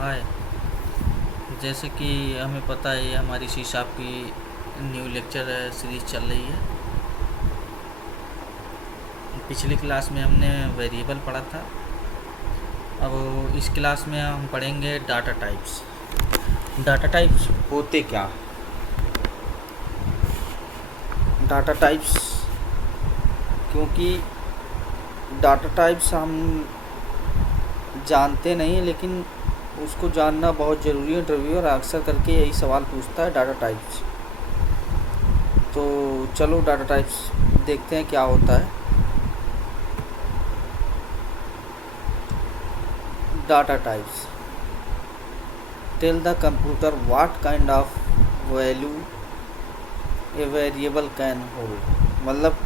हाय। जैसे कि हमें पता है हमारी सी शार्प की न्यू लेक्चर सीरीज चल रही है। पिछली क्लास में हमने वेरिएबल पढ़ा था। अब इस क्लास में हम पढ़ेंगे डाटा टाइप्स। डाटा टाइप्स होते क्या? डाटा टाइप्स, क्योंकि डाटा टाइप्स हम जानते नहीं, लेकिन उसको जानना बहुत ज़रूरी है। इंटरव्यूअर अक्सर करके यही सवाल पूछता है, डाटा टाइप्स। तो चलो डाटा टाइप्स देखते हैं क्या होता है। Data types tell the computer what kind of value a variable can hold, मतलब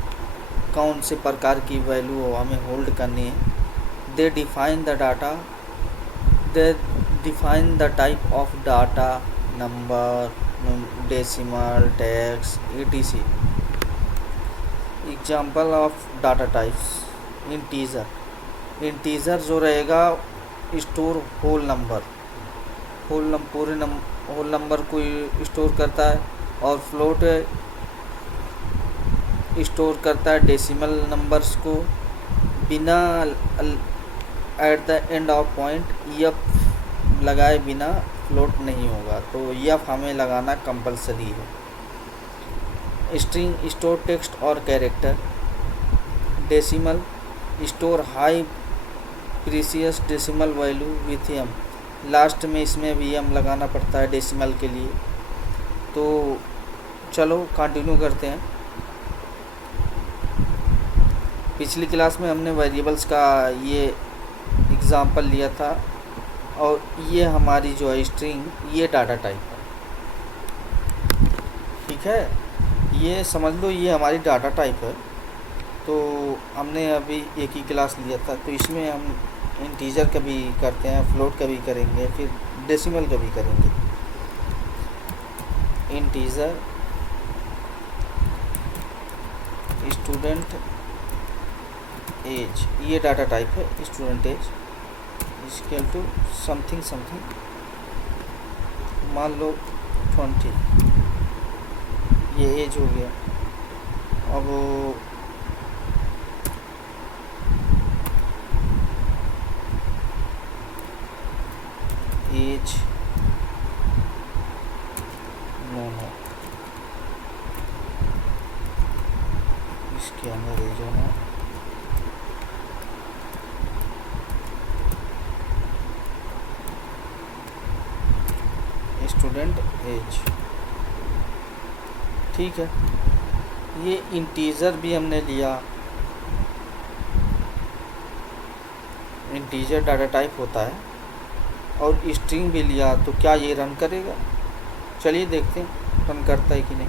कौन से प्रकार की वैल्यू हमें होल्ड करनी है। They define the data, they define the type of data, number, decimal, text, etc. Example of data types. Integer जो रहेगा store whole number, whole number को स्टोर करता है। और फ्लोट स्टोर करता है डेसिमल नंबर्स को। बिना at the end of point F लगाए बिना फ्लोट नहीं होगा, तो एफ हमें लगाना कंपलसरी है। स्ट्रिंग स्टोर टेक्स्ट और character. Decimal store high precious decimal value with M, last में इसमें भी एम लगाना पड़ता है डेसिमल के लिए। तो चलो कंटिन्यू करते हैं। पिछली क्लास में हमने वेरिएबल्स का ये एग्ज़ाम्पल लिया था, और ये हमारी जो है स्ट्रिंग, ये डाटा टाइप है। ठीक है, ये समझ लो ये हमारी डाटा टाइप है। तो हमने अभी एक ही क्लास लिया था, तो इसमें हम इंटीजर का भी करते हैं, फ्लोट का भी करेंगे, फिर डेसिमल का भी करेंगे। इंटीजर स्टूडेंट एज, ये डाटा टाइप है। Student age equal to something something, मान लो 20, ये एज हो गया। अब एज नो, इसके अंदर एज होना। स्टूडेंट एज, ठीक है। ये इंटीजर भी हमने लिया, इंटीजर डाटा टाइप होता है, और स्ट्रिंग भी लिया, तो क्या ये रन करेगा? चलिए देखते हैं रन करता है कि नहीं।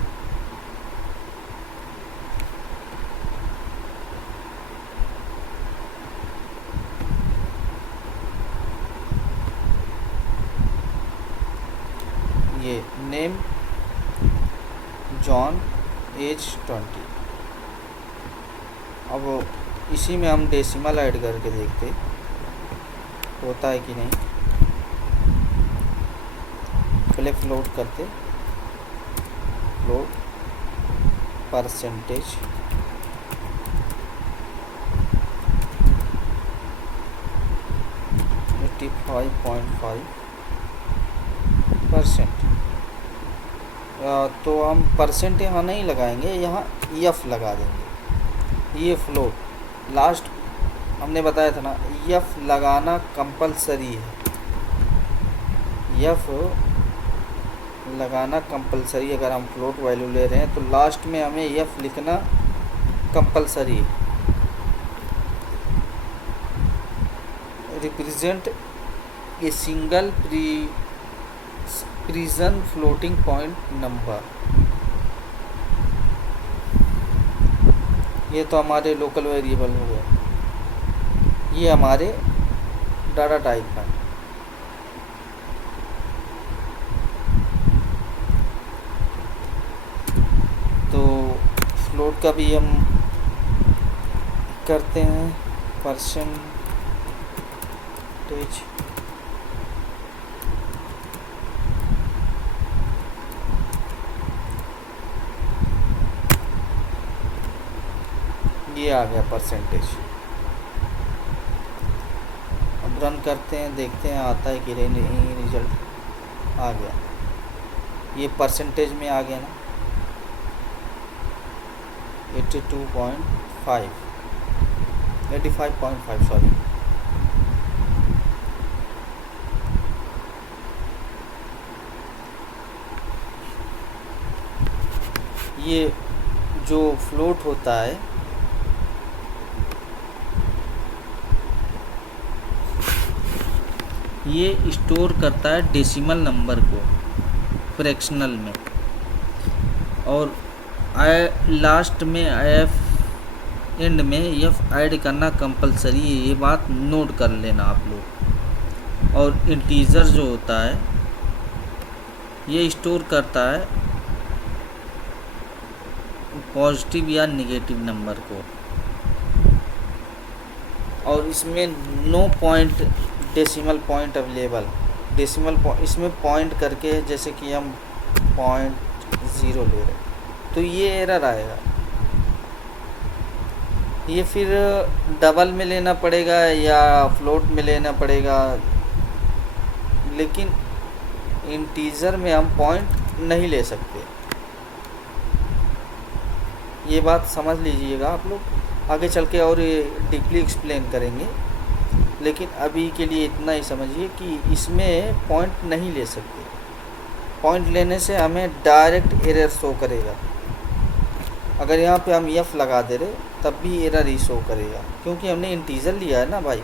ये नेम जॉन, एज 20। अब इसी में हम डेसिमल ऐड करके देखते होता है कि नहीं। पहले फ्लोट करते, फ्लोट परसेंटेज, एट्टी 5.5%। तो हम परसेंट यहाँ नहीं लगाएंगे, यहाँ एफ लगा देंगे। ये फ्लोट लास्ट हमने बताया था ना, एफ लगाना कंपलसरी है। एफ लगाना कंपलसरी, अगर हम फ्लोट वैल्यू ले रहे हैं तो लास्ट में हमें एफ लिखना कंपलसरी है। Represent a single prison floating point number, ये तो हमारे लोकल वेरिएबल हो गए, ये हमारे डाटा टाइप है। तो फ्लोट का भी हम करते हैं, परसेंटेज ये आ गया परसेंटेज। अब रन करते हैं, देखते हैं आता है कि नहीं। रिजल्ट आ गया, ये परसेंटेज में आ गया ना, 85.5 सॉरी। ये जो फ्लोट होता है ये स्टोर करता है डेसिमल नंबर को फ्रैक्शनल में, और लास्ट में एफ एंड में एफ ऐड करना कंपलसरी है, ये बात नोट कर लेना आप लोग। और इंटीजर जो होता है ये स्टोर करता है पॉजिटिव या नेगेटिव नंबर को, और इसमें no point decimal point available. Decimal इसमें पॉइंट करके, जैसे कि हम 0.0 ले रहे तो ये एरर आएगा। ये फिर डबल में लेना पड़ेगा या फ्लोट में लेना पड़ेगा, लेकिन इंटीजर में हम पॉइंट नहीं ले सकते। ये बात समझ लीजिएगा आप लोग, आगे चल के और डीपली एक्सप्लेन करेंगे, लेकिन अभी के लिए इतना ही समझिए कि इसमें पॉइंट नहीं ले सकते। पॉइंट लेने से हमें डायरेक्ट एरर शो करेगा। अगर यहाँ पे हम एफ लगा दे रहे तब भी एरर ही शो करेगा, क्योंकि हमने इंटीजर लिया है ना भाई,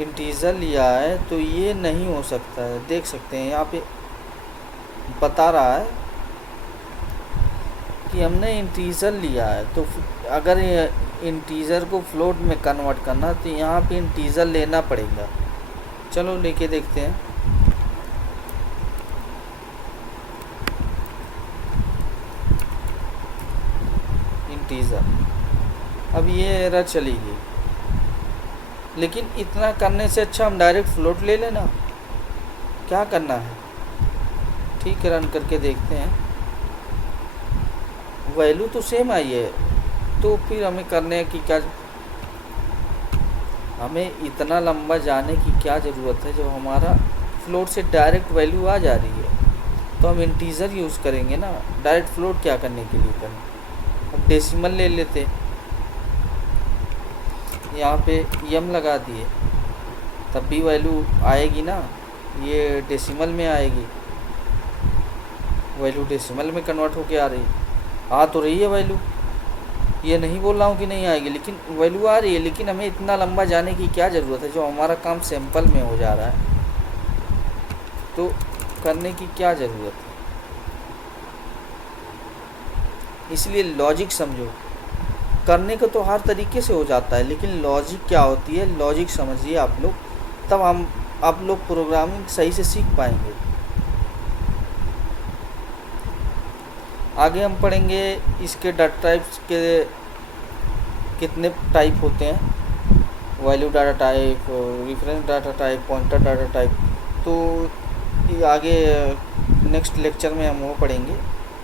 इंटीजर लिया है तो ये नहीं हो सकता है। देख सकते हैं यहाँ पे बता रहा है कि हमने इंटीजर लिया है, तो अगर इंटीजर को फ्लोट में कन्वर्ट करना तो यहाँ पे इंटीजर लेना पड़ेगा। चलो लेके देखते हैं। इंटीजर, अब ये एरर चली गई, लेकिन इतना करने से अच्छा हम डायरेक्ट फ्लोट ले लेना। क्या करना है, ठीक है, रन करके देखते हैं। वैल्यू तो सेम आई है, तो फिर हमें करने की क्या, हमें इतना लंबा जाने की क्या ज़रूरत है जब हमारा फ्लोट से डायरेक्ट वैल्यू आ जा रही है। तो हम इंटीजर यूज़ करेंगे ना, डायरेक्ट फ्लोट क्या करने के लिए करना। अब डेसिमल ले लेते, यहाँ पे एम लगा दिए, तब भी वैल्यू आएगी ना, ये डेसिमल में आएगी, वैल्यू डेसिमल में कन्वर्ट होके आ रही, आ तो रही है वैल्यू, ये नहीं बोल रहा हूँ कि नहीं आएगी, लेकिन वैल्यू आ रही है। लेकिन हमें इतना लंबा जाने की क्या ज़रूरत है, जो हमारा काम सैंपल में हो जा रहा है, तो करने की क्या ज़रूरत है। इसलिए लॉजिक समझो, करने को तो हर तरीके से हो जाता है, लेकिन लॉजिक क्या होती है, लॉजिक समझिए आप लोग, तब आप लोग प्रोग्रामिंग सही से सीख पाएंगे। आगे हम पढ़ेंगे इसके डाटा टाइप्स के कितने टाइप होते हैं, value data type, reference data type, pointer data type. तो ये आगे नेक्स्ट लेक्चर में हम वो पढ़ेंगे।